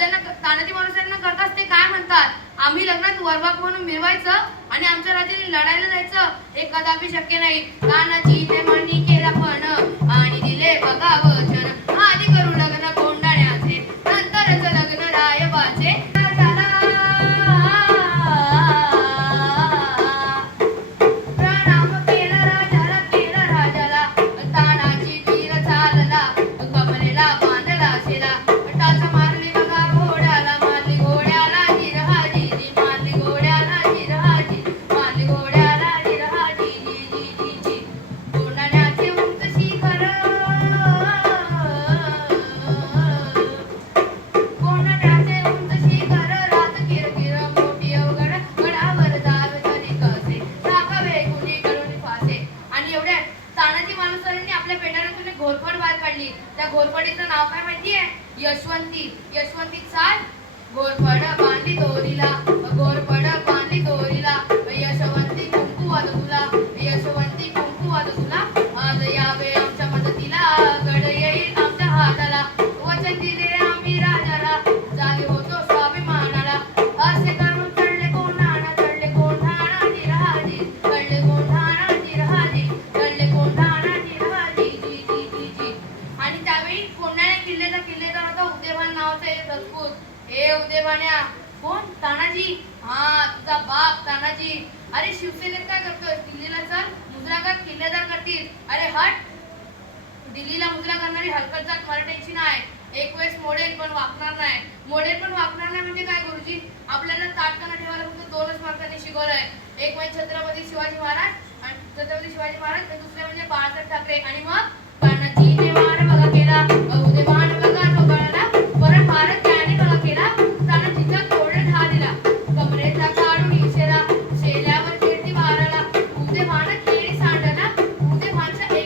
राजांना तानाजी माणसांना करत असते काय म्हणतात? आम्ही लग्नात वरवाक म्हणून मिळवायचं आणि आमच्या राज्याने लढायला जायचं हे कदापि शक्य नाही. तानाजी ते म्हणणी केला पण आणि दिले बघा वचन आधी करू लग्न कोंडाण्याचे नंतरच लग्न रायबाचे. तानाजी माणसांनी आपल्या पेटाऱ्यातून एक घोरपड बाहेर काढली. त्या घोरपडीचं नाव काय माहितीये? यशवंती. यशवंती चाल घोरपड बांधली दोरीला. नावाचा एक रजपूत ए उदयभान्या कोण? तानाजी? हा तुझा बाप तानाजी. अरे शिवसेनेत काय करतोय दिल्लीला चल. मुद्रा किल्लेदार करतील. अरे हट. दिल्लीला मुद्रा करणारी हलकट जात मराठ्यांची नाही. एक वेळेस मोडेल पण वागणार नाही. मोडेल पण वागणार नाही म्हणजे काय गुरुजी? आपल्याला ताटकाना ठेवायला फक्त दोनच मार्गाने शिकवलंय. एक म्हणजे छत्रपती शिवाजी महाराज आणि छत्रपती शिवाजी महाराज आणि दुसरे म्हणजे बाळासाहेब ठाकरे. आणि मग? बाणाजीने मान बघा केला. बहुते मान